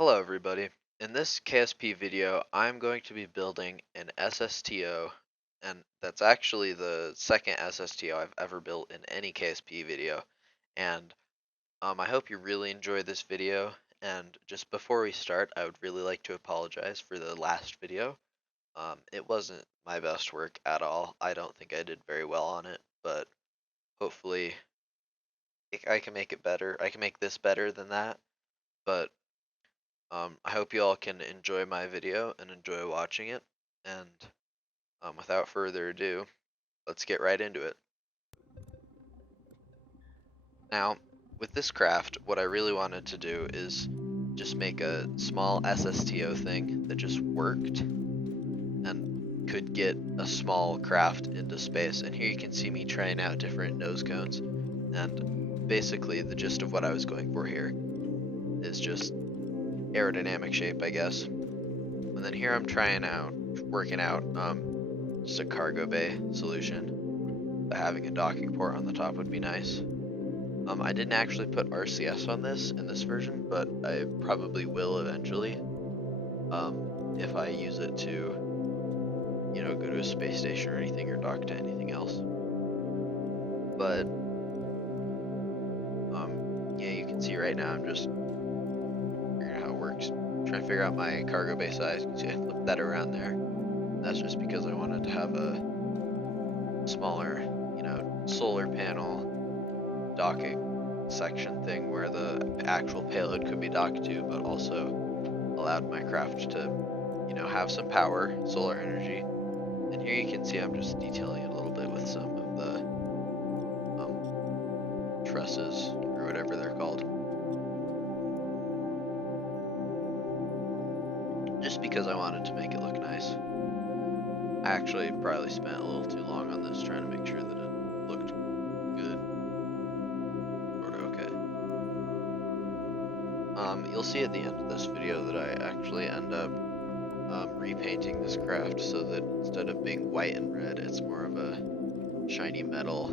Hello everybody. In this KSP video, I'm going to be building an SSTO, and that's actually the second SSTO I've ever built in any KSP video. And I hope you really enjoy this video. And just before we start, I would really like to apologize for the last video. It wasn't my best work at all. I don't think I did very well on it, but hopefully I can make it better. I can make this better than that, but I hope you all can enjoy my video and enjoy watching it. And without further ado, let's get right into it. Now, with this craft, what I really wanted to do is just make a small SSTO thing that just worked and could get a small craft into space. And here you can see me trying out different nose cones. And basically, the gist of what I was going for here is just aerodynamic shape, I guess. And then here I'm working out just a cargo bay solution. Having a docking port on the top would be nice. I didn't actually put RCS on this in this version, but I probably will eventually. If I use it to, go to a space station or anything or dock to anything else. But, yeah, you can see right now I'm just figuring out how it works. Trying to figure out my cargo bay size. You can see I flipped that around there. That's just because I wanted to have a smaller, solar panel docking section thing where the actual payload could be docked to, but also allowed my craft to, have some power, solar energy. And here you can see I'm just detailing it a little bit with some of the trusses or whatever they're called. Just because I wanted to make it look nice. I actually probably spent a little too long on this trying to make sure that it looked good. Sort of okay. You'll see at the end of this video that I actually end up repainting this craft so that instead of being white and red, it's more of a shiny metal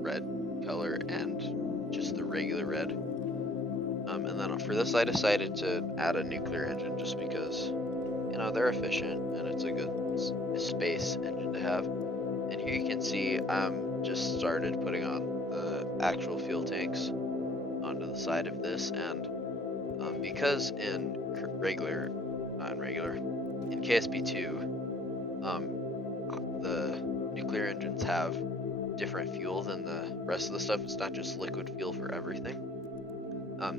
red color and just the regular red. And then for this, I decided to add a nuclear engine just because, they're efficient and it's a good space engine to have. And here you can see I'm just started putting on the actual fuel tanks onto the side of this, and because in KSP2, the nuclear engines have different fuel than the rest of the stuff. It's not just liquid fuel for everything.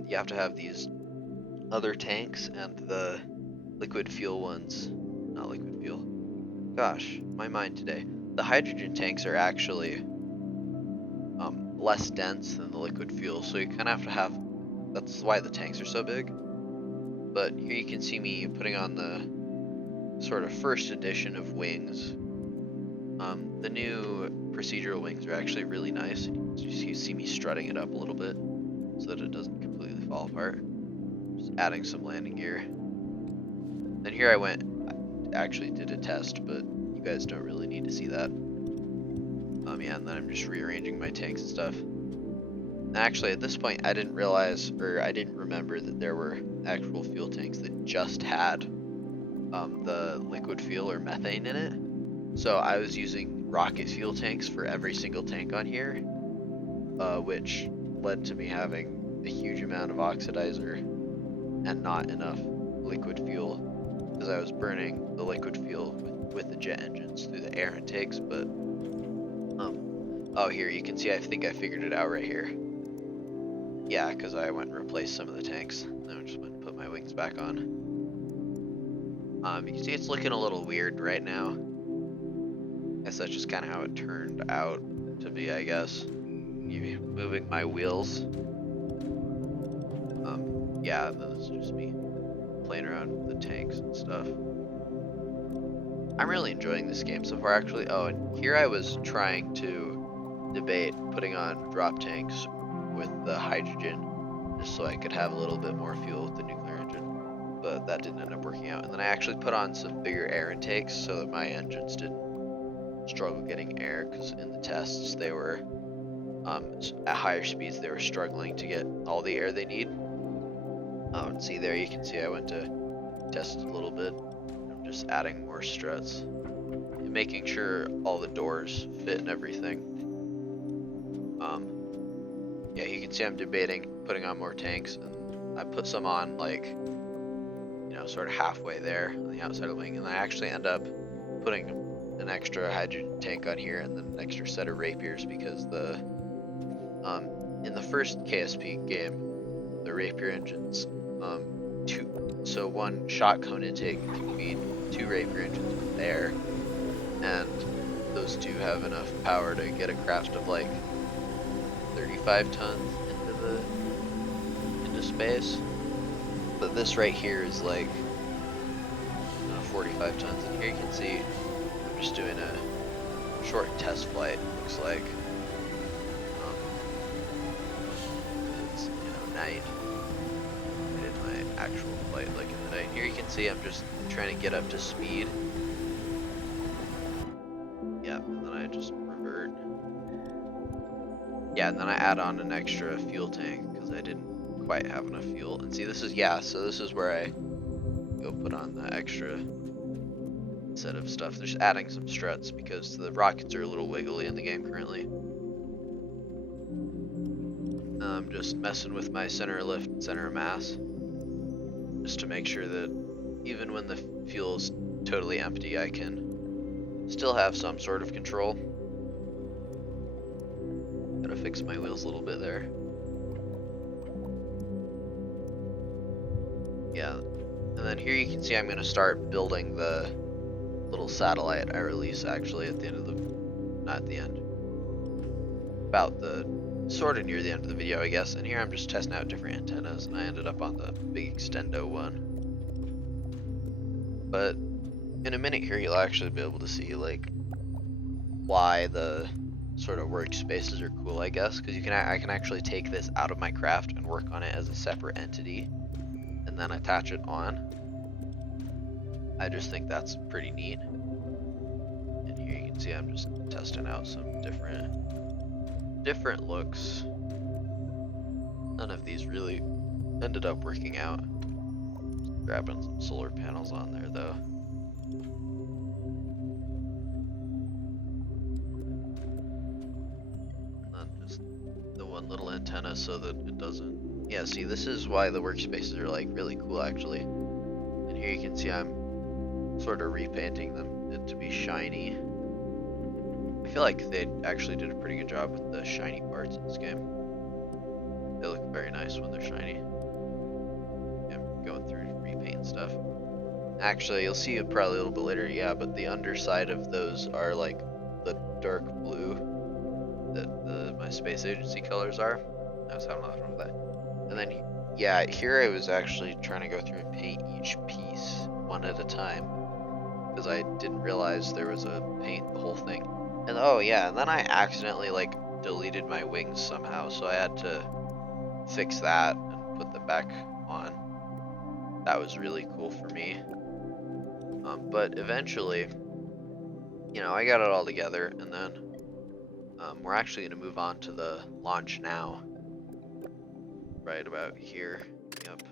You have to have these other tanks, and the liquid fuel ones, not liquid fuel. Gosh, my mind today. The hydrogen tanks are actually less dense than the liquid fuel, so you kind of have to have. That's why the tanks are so big. But here you can see me putting on the sort of first edition of wings. The new procedural wings are actually really nice. You see me strutting it up a little bit so that it doesn't completely fall apart. Just adding some landing gear. Then here I actually did a test, but you guys don't really need to see that. Yeah, and then I'm just rearranging my tanks and stuff. And actually, at this point, I didn't realize, or I didn't remember that there were actual fuel tanks that just had the liquid fuel or methane in it. So I was using rocket fuel tanks for every single tank on here, which led to me having a huge amount of oxidizer and not enough liquid fuel, because I was burning the liquid fuel with the jet engines through the air intakes. But oh, here you can see, I think I figured it out right here. Yeah, because I went and replaced some of the tanks. Then I just went and put my wings back on. You can see it's looking a little weird right now. I guess that's just kind of how it turned out to be, I guess. Moving my wheels. Yeah, this is just me playing around with the tanks and stuff. I'm really enjoying this game so far, actually. Oh, and here I was trying to debate putting on drop tanks with the hydrogen, just so I could have a little bit more fuel with the nuclear engine, but that didn't end up working out. And then I actually put on some bigger air intakes so that my engines didn't struggle getting air, because in the tests they were at higher speeds, they were struggling to get all the air they need. Oh, and see there, you can see I went to test it a little bit. I'm just adding more struts and making sure all the doors fit and everything. Yeah, you can see I'm debating putting on more tanks, and I put some on like, you know, sort of halfway there on the outside of the wing, and I actually end up putting an extra hydrogen tank on here and then an extra set of rapiers because the in the first KSP game, the rapier engines, so one shot cone intake can feed 2 rapier engines with air, and those two have enough power to get a craft of like 35 tons into space. But this right here is like 45 tons, and here you can see I'm just doing a short test flight. Looks like it's, you know, night. I did my actual flight like in the night. Here you can see I'm just trying to get up to speed. Yeah, and then I just revert. Yeah, and then I add on an extra fuel tank because I didn't quite have enough fuel. And see, this is, yeah, so this is where I go put on the extra set of stuff. There's adding some struts because the rockets are a little wiggly in the game currently. I'm just messing with my center of lift and center of mass just to make sure that even when the fuel's totally empty, I can still have some sort of control. Gotta fix my wheels a little bit there. Yeah, and then here you can see I'm gonna start building the little satellite I release actually at the end of the, not at the end, about the, sort of near the end of the video I guess. And here I'm just testing out different antennas, and I ended up on the big extendo one. But in a minute here you'll actually be able to see like why the sort of workspaces are cool, I guess, because I can actually take this out of my craft and work on it as a separate entity and then attach it on. I just think that's pretty neat. And here you can see I'm just testing out some different looks. None of these really ended up working out. Just grabbing some solar panels on there though. And then just the one little antenna so that it doesn't, yeah, see, this is why the workspaces are like really cool actually. And here you can see I'm sort of repainting them to be shiny. I feel like they actually did a pretty good job with the shiny parts in this game. They look very nice when they're shiny. I'm going through repaint stuff. Actually, you'll see it probably a little bit later, yeah, but the underside of those are like the dark blue that my space agency colors are. I was having a lot of fun with that. And then, yeah, here I was actually trying to go through and paint each piece one at a time, because I didn't realize there was a paint the whole thing. And oh yeah, and then I accidentally like deleted my wings somehow, so I had to fix that and put them back on. That was really cool for me. But eventually, you know, I got it all together, and then we're actually going to move on to the launch now. Right about here. Yep.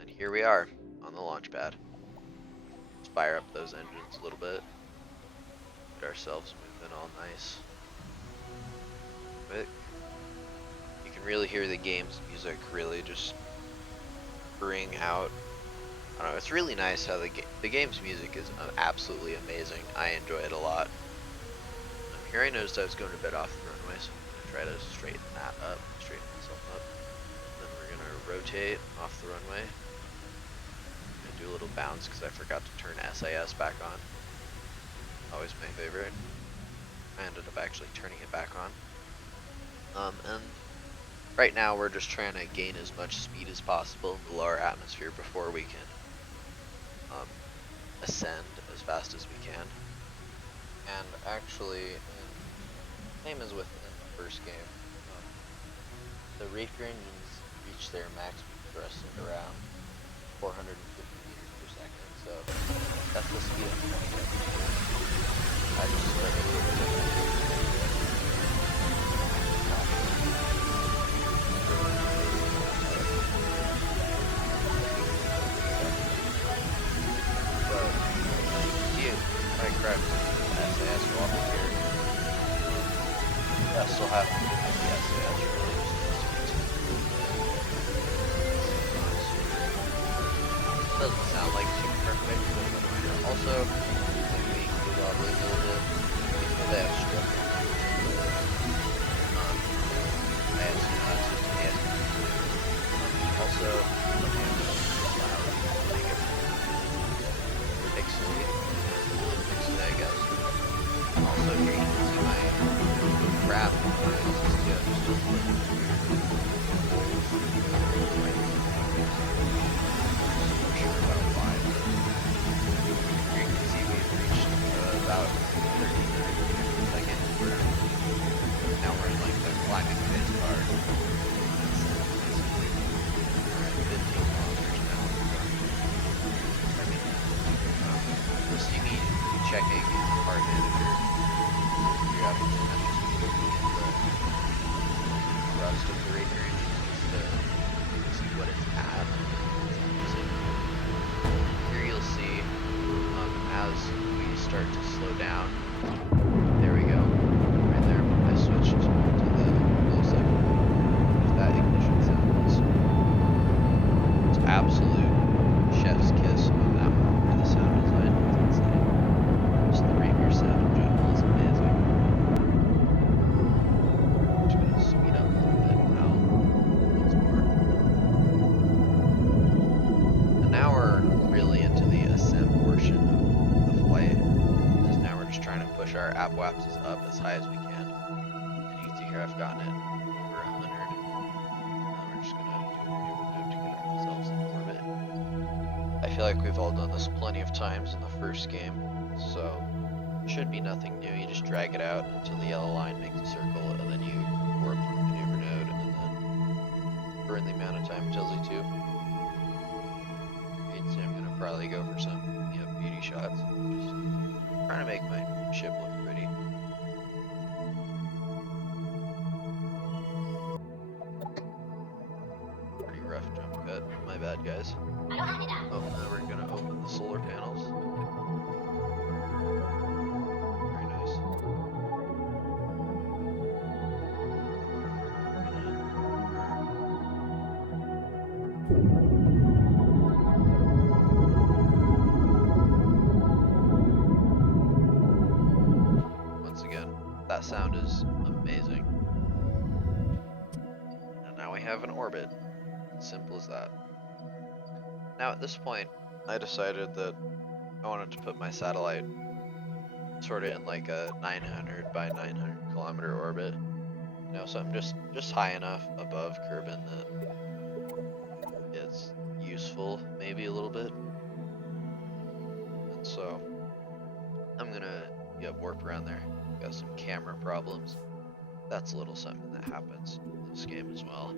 And here we are on the launch pad. Let's fire up those engines a little bit. Get ourselves moving all nice. But you can really hear the game's music really just bring out. I don't know, it's really nice how the game's music is absolutely amazing. I enjoy it a lot. Here I noticed I was going a bit off the runway, so I'm going to try to straighten that up, straighten myself up. Then we're going to rotate off the runway. I'm going to do a little bounce because I forgot to turn SIS back on. Always my favorite. I ended up actually turning it back on. And right now we're just trying to gain as much speed as possible in the lower atmosphere before we can ascend as fast as we can. And actually, same as within the first game, the Rapier engines reach their max speed thrust at around 450 meters per second, so that's the speed I'm trying to get. I just started have to do my SAS really just doesn't sound like super perfect, but whatever. Also, we wobbly a little bit because they have strip. I assume that's just a KSP. Also, okay, I'm gonna loud, make it pixely, I guess. Also, here you can see my graph for SSTO just a little bit weird. Sure about why. Here you can see we've reached about 13 seconds. Now we're in like the climbing phase part. Basically, we're at 15 kilometers an hour. You'll see me checking in the part editor periodically, and that's just me looking at the rust of the Rapier engine just to see what it's at. Here you'll see as we start to slow down, there we go, right there, I switched to the close-up. If that ignition sound is, it's absolute chef's kiss on that one for the sound design. It's insane. Just the Rapier sound in general is amazing. I'm just gonna speed up a little bit now once more. And now we're really into the ascent portion of the flight. Because now we're just trying to push our apoapsis up as high as we can. And you can see here I've gotten it over 100. Now we're just gonna do a maneuver node to get ourselves in orbit. I feel like we've all done this plenty of times in the first game, so it should be nothing new. You just drag it out until the yellow line makes a circle, and then you warp to the maneuver node, and then burn the amount of time it tells you to. You can see I'm gonna probably go for some, beauty shots. Just trying to make my ship look pretty. Pretty rough jump cut. My bad, guys. Oh, now we're gonna open the solar panels. Very nice. Once again, that sound is amazing. And now we have an orbit. Simple as that. Now at this point, I decided that I wanted to put my satellite sort of in like a 900 by 900 kilometer orbit. So I'm just high enough above Kerbin that it's useful, maybe a little bit. And so I'm gonna warp around there. Got some camera problems. That's a little something that happens in this game as well.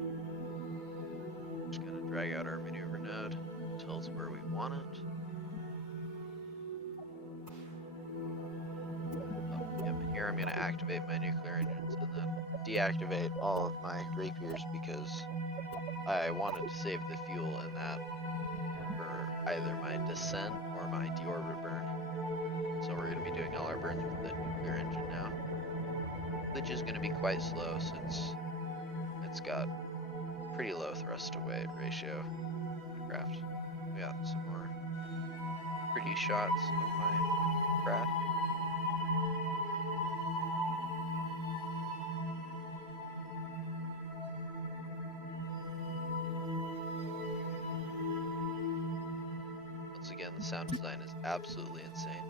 Just gonna drag out our maneuver node until it's where we want it. Here I'm going to activate my nuclear engines and then deactivate all of my Rapiers because I wanted to save the fuel in that for either my descent or my deorbit burn. So we're going to be doing all our burns with the nuclear engine now, which is going to be quite slow since it's got pretty low thrust to weight ratio on the craft. We got some more pretty shots of my craft. Once again, the sound design is absolutely insane.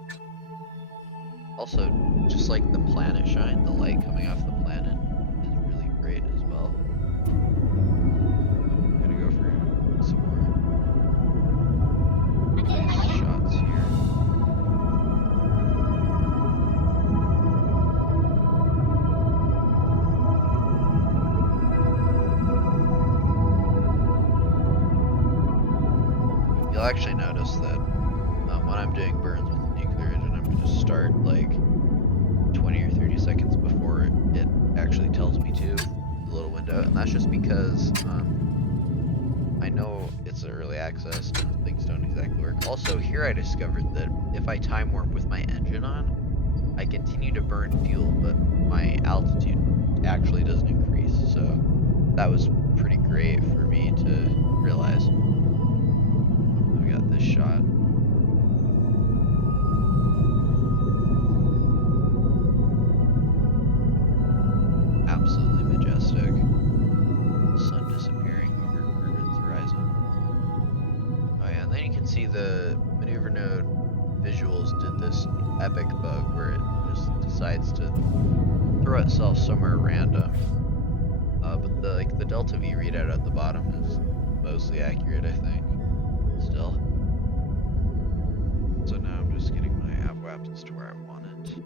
Also, just like the planet shine, the light coming off the planet is really great as well. I'm gonna go for some more nice shots here. You'll actually notice that when I'm doing burns with the nuclear engine, I'm going to start like 20 or 30 seconds before it actually tells me to, the little window, and that's just because I know it's an early access and things don't exactly work. Also, here I discovered that if I time warp with my engine on, I continue to burn fuel, but my altitude actually doesn't increase. So that was pretty great for me to realize. We got this shot. Absolutely majestic. Sun disappearing over Kerbin's horizon. Oh yeah, and then you can see the maneuver node visuals did this epic bug where it just decides to throw itself somewhere random. But the delta V readout at the bottom is mostly accurate, I think. Still. So now I'm just getting my AVWAPs to where I want it.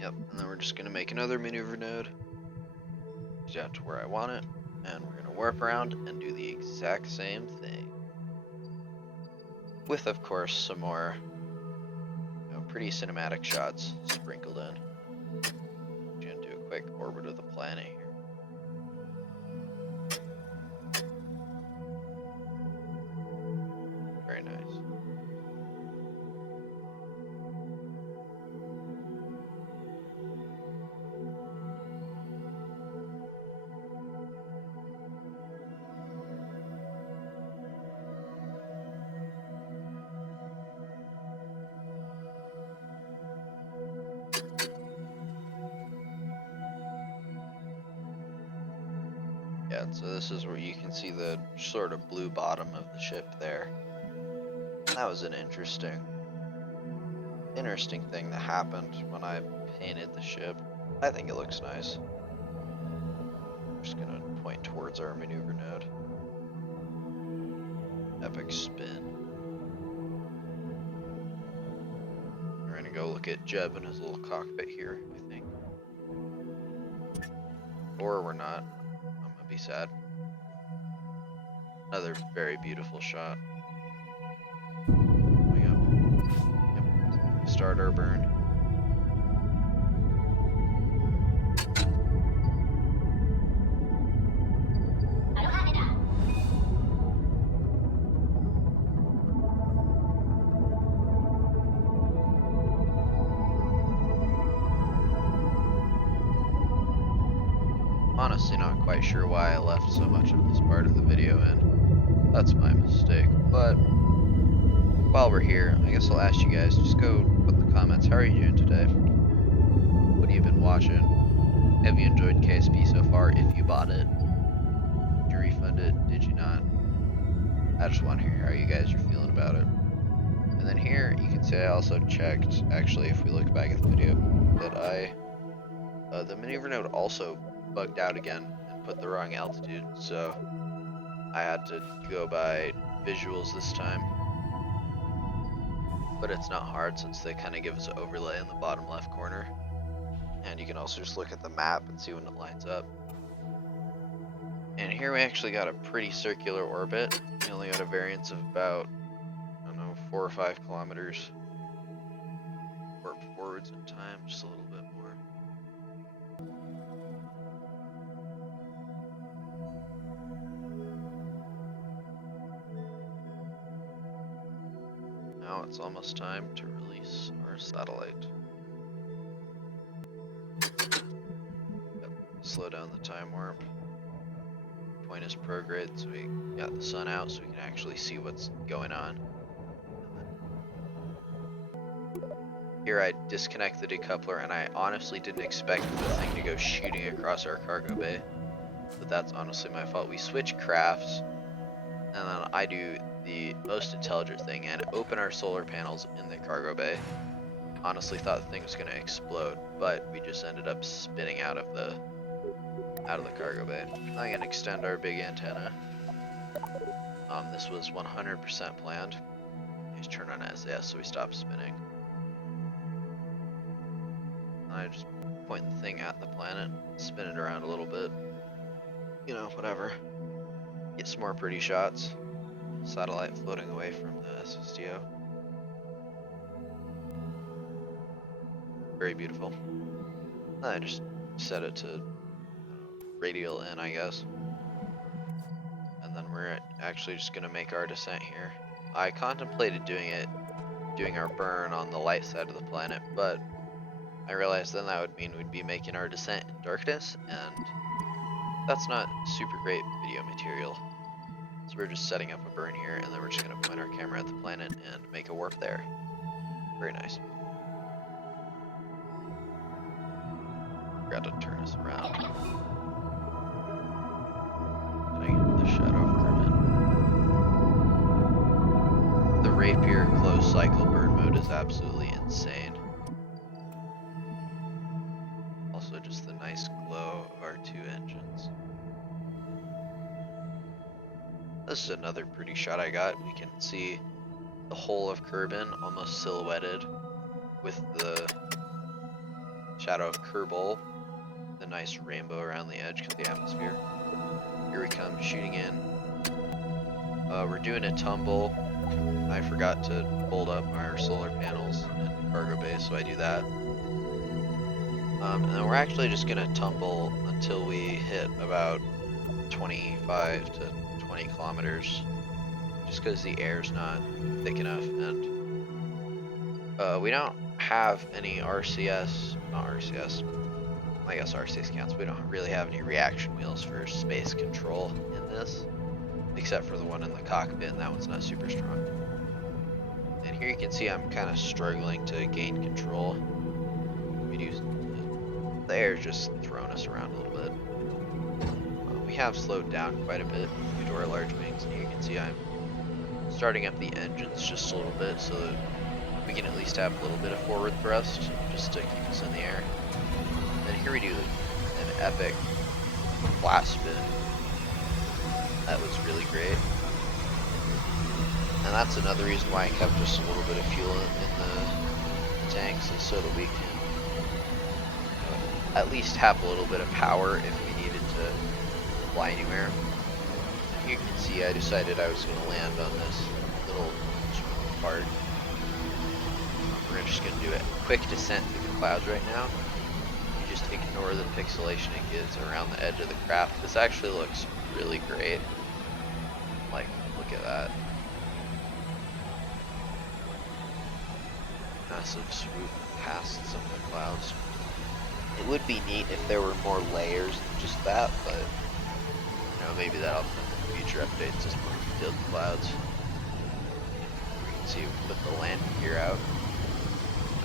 Yep, and then we're just gonna make another maneuver node down to where I want it, and we're gonna warp around and do the exact same thing. With, of course, some more pretty cinematic shots sprinkled in. I'm gonna do a quick orbit of the planet here. Very nice. Yeah, so this is where you can see the sort of blue bottom of the ship there. That was an interesting thing that happened when I painted the ship. I think it looks nice. I'm just gonna point towards our maneuver node. Epic spin. We're gonna go look at Jeb in his little cockpit here, I think. Or we're not. I'm gonna be sad. Another very beautiful shot. Coming up. Yep. Start our burn. Honestly not quite sure why I left so much of this part of the video in. That's my mistake. But while we're here, I guess I'll ask you guys, just go put in the comments, how are you doing today? What have you been watching? Have you enjoyed KSP so far? If you bought it, did you refund it? Did you not? I just want to hear how you guys are feeling about it. And then here, you can see I also checked, actually, if we look back at the video, that the maneuver node also bugged out again and put the wrong altitude, so I had to go by visuals this time. But it's not hard since they kind of give us an overlay in the bottom left corner. And you can also just look at the map and see when it lines up. And here we actually got a pretty circular orbit. We only got a variance of about, I don't know, 4 or 5 kilometers. Warp forwards in time, just a little bit more. Now it's almost time to release our satellite. Yep. Slow down the time warp. Point is prograde, so we got the sun out so we can actually see what's going on. Here I disconnect the decoupler, and I honestly didn't expect the thing to go shooting across our cargo bay. But that's honestly my fault. We switch crafts, and then I do the most intelligent thing and open our solar panels in the cargo bay. Honestly thought the thing was going to explode, but we just ended up spinning out of the cargo bay. I can extend our big antenna. This was 100% planned. Just turn on SAS so we stop spinning. I just point the thing at the planet, spin it around a little bit. You know, whatever. Get some more pretty shots. Satellite floating away from the SSTO. Very beautiful. I just set it to radial in, I guess. And then we're actually just gonna make our descent here. I contemplated doing our burn on the light side of the planet, but I realized then that would mean we'd be making our descent in darkness, and that's not super great video material. So we're just setting up a burn here, and then we're just going to point our camera at the planet and make a warp there. Very nice. Forgot to turn us around. Getting into the shadow of Kerbin. The Rapier closed cycle burn mode is absolutely insane. Also just the nice glow of our two engines. This is another pretty shot I got. We can see the whole of Kerbin almost silhouetted with the shadow of Kerbal, the nice rainbow around the edge of the atmosphere. Here we come, shooting in. We're doing a tumble. I forgot to bolt up our solar panels and cargo bay, so I do that. And then we're actually just gonna tumble until we hit about 25 to 20 kilometers, just because the air's not thick enough, and we don't have any RCS, not RCS, I guess RCS counts, we don't really have any reaction wheels for space control in this, except for the one in the cockpit, and that one's not super strong. And here you can see I'm kind of struggling to gain control. The air's just throwing us around a little bit. We have slowed down quite a bit due to our large wings, and here you can see I'm starting up the engines just a little bit so that we can at least have a little bit of forward thrust just to keep us in the air. And here we do an epic flat spin. That was really great. And that's another reason why I kept just a little bit of fuel in the tanks, is so that we can at least have a little bit of power if we needed to fly anywhere. And you can see I decided I was going to land on this little part. We're just going to do a quick descent through the clouds right now. You just ignore the pixelation it gives around the edge of the craft. This actually looks really great. Like, look at that. Massive swoop past some of the clouds. It would be neat if there were more layers than just that, but you know, maybe that'll come in future updates as more detailed clouds. You can see we put the landing gear out.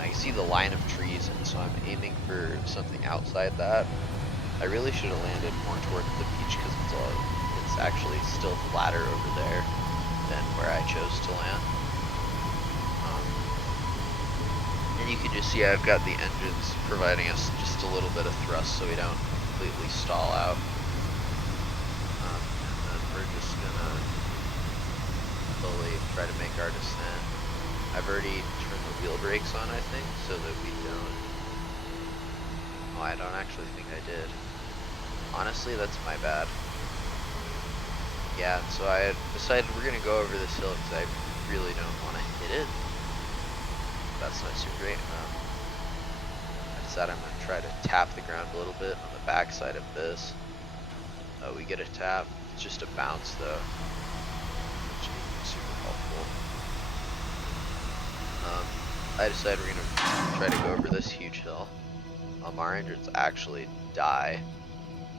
I can see the line of trees, and so I'm aiming for something outside that. I really should have landed more towards the beach because it's actually still flatter over there than where I chose to land. And you can just see I've got the engines providing us just a little bit of thrust so we don't completely stall out. And then we're just gonna slowly try to make our descent. I've already turned the wheel brakes on, I think, so that we don't... Oh, I don't actually think I did. Honestly, that's my bad. Yeah, so I had decided we're gonna go over this hill because I really don't want to hit it. That's not super great. I decided I'm going to try to tap the ground a little bit on the back side of this. We get a tap. It's just a bounce though, which is super helpful. I decided we're going to try to go over this huge hill. Our engines actually die.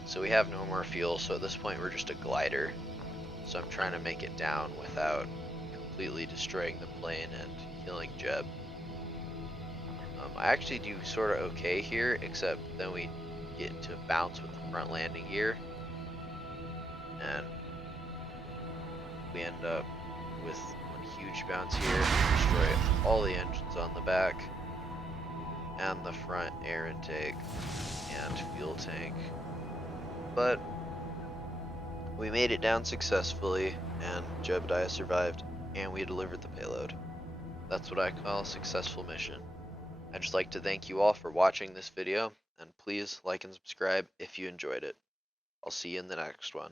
So we have no more fuel, so at this point we're just a glider. So I'm trying to make it down without completely destroying the plane and killing Jeb. I actually do sort of okay here, except then we get to bounce with the front landing gear, and we end up with one huge bounce here, destroy all the engines on the back, and the front air intake and fuel tank. But we made it down successfully, and Jebediah survived, and we delivered the payload. That's what I call a successful mission. I'd just like to thank you all for watching this video, and please like and subscribe if you enjoyed it. I'll see you in the next one.